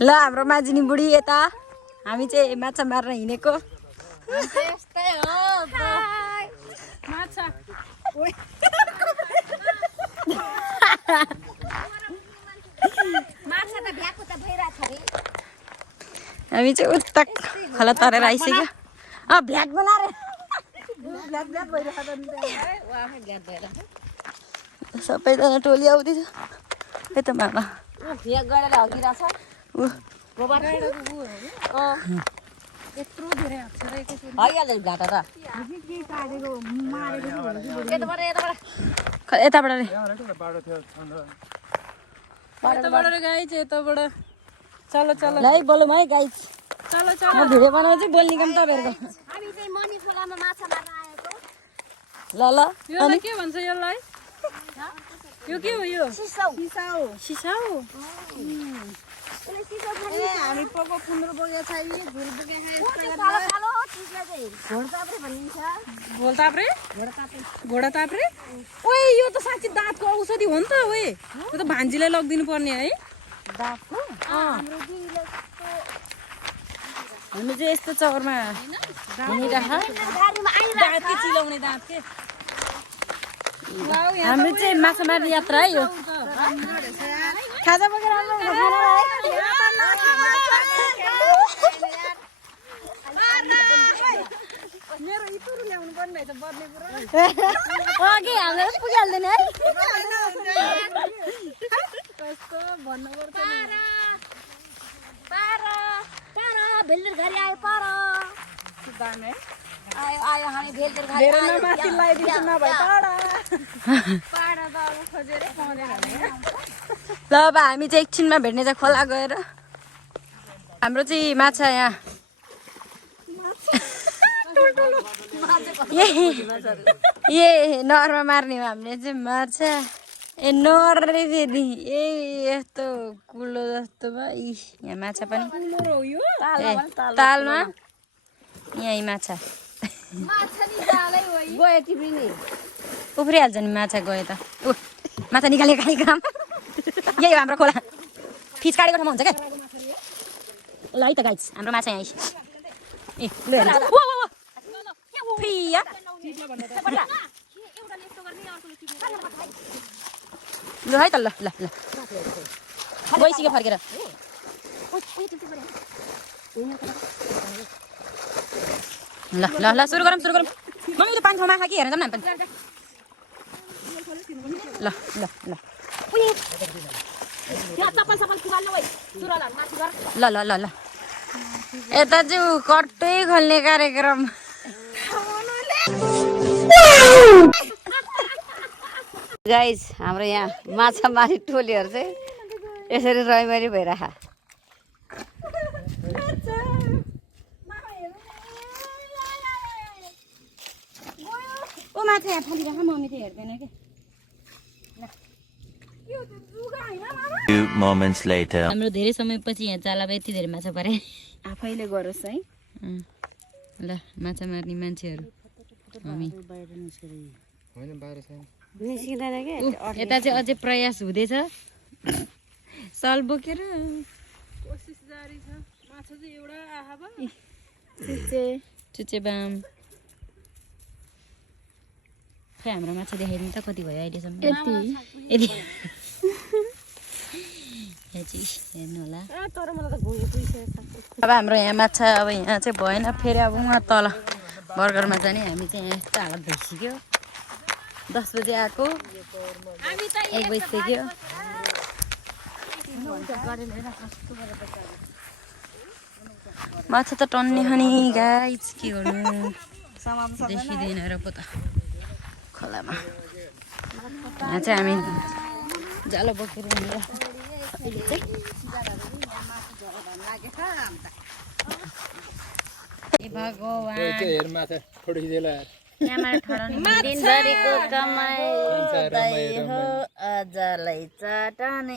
ल हाम्रो माझिनी बुढी यता हामी चाहिँ माछा मार्न हिँडेको त्यस्तै हो माछा माछा त भ्याएको त भइरहेछ रे हामी चाहिँ उता खोला तरेर आइसक्यो भ्याक बनाएर सबैजना टोली आउँदैछ यता मामा भ्याक गरेर हगिरहेछ यत्रो धेरै अक्षरको हगिहाल्छ घाटा त यताबाट रे यताबाट गाइज यताबाट चलो चलो ल बोलौँ है गाइज चलो म भिडियो बनाउँछु बोल्ने काम तपाईँहरूको हामी चाहिँ मनी खोलामा माछा मार्न आएको ल ल यसलाई के भन्छ यसलाई यो के हो यो सिसाउ सिसाउ हामी पोको फुम्रो बोकेको छ नि झुल बोकेको कालो कालो त्यसलाई चाहिँ घोडताप्रे भनिन्छ घोडताप्रे घोडा ताप्रे ओए यो त साँच्ची दाँतको औषधि हो नि त ओए यो त भान्जीलाई लगिदिनु पर्ने है दाँतको हाम्रो दिदीले हामी चाहिँ यस्तो चौरमा हिँडिरह गाडीमा दाँत के चिलाउने दाँत के हाम्रो चाहिँ माछा मार्ने यात्रा है यो खाजा बोकेर आउनु मेरो इतुरु ल्याउनु पर्ने रहेछ बद्ने कुरा अघि हामीलाई पुगिहाल्दैन है कस्तो भन्नुपर्छ पारा भेलर घरी आयो पारा दान है आयो आयो हामी भेलर घरी धेरै नमाथि लगाइदिन्छु नभए टाढा पारा त अब खोजेरै पाउँदैन ल अब हामी चाहिँ एकछिनमा भेट्ने चाहिँ खोला गएर हाम्रो चाहिँ माछा यहाँ ए नरमा मार्ने हो हामीले चाहिँ माछा ए नर रे फेरि ए यस्तो कुलो जस्तोमा यहाँ माछा पनि ए तालमा यहीँ माछा गयो तिमी नि उफ्रिहाल्छ नि माछा गयो त माछा निकालेको खाने काम यही हो हाम्रो खोला फिच काटेको ठाउँमा हुन्छ क्या ल है त गाइस हाम्रो माछा यहाँ ए ल प्रिया ल है त ल ल ल गइसक्यो फर्केर ल ल ल सुरु गरौँ मम्मी त पानी ठाउँमा खा कि हेर्न जाऊँ न पनि ल ल ल ल ल ल ल यता चाहिँ कट्टै खोल्ने कार्यक्रम गाइस हाम्रो यहाँ माछा मारी टोलीहरू चाहिँ यसरी रैमारी भइरह ओ माछा यहाँ फालिरह मम्मी त हेर्दैन के Few moments later. हाम्रो धेरै समयपछि यहाँ चालामा यति धेरै माछा परे आफैले गरोस् है ल माछा मार्ने मान्छेहरू हामी निस्किँदैन के यता चाहिँ अझै प्रयास हुँदैछ सल बोकेर कोसिस जारी छ माछा चाहिँ एउटा आहा बा चुचे बाम खै हाम्रो माछा देखाइदिनु त कति भयो अहिलेसम्म यति यहाँ चाहिँ हेर्नु होला तर मलाई त भुइँ पुगिसकेको छ अब हाम्रो यहाँ माछा अब यहाँ चाहिँ भएन फेरि अब उहाँ तल बर्गरमा जाने हामी चाहिँ यहाँ यस्तो हालत भइसक्यो 10 बजे आएको 1 बजिसक्यो माछा त टन्ने खाने गाइस के गर्नु देखिँदैन र पो त खोलामा यहाँ चाहिँ हामी जालो बोकेर अहिले चाहिँ भगवान् दिनभरिको कमाइ हो अझलाई चाटाने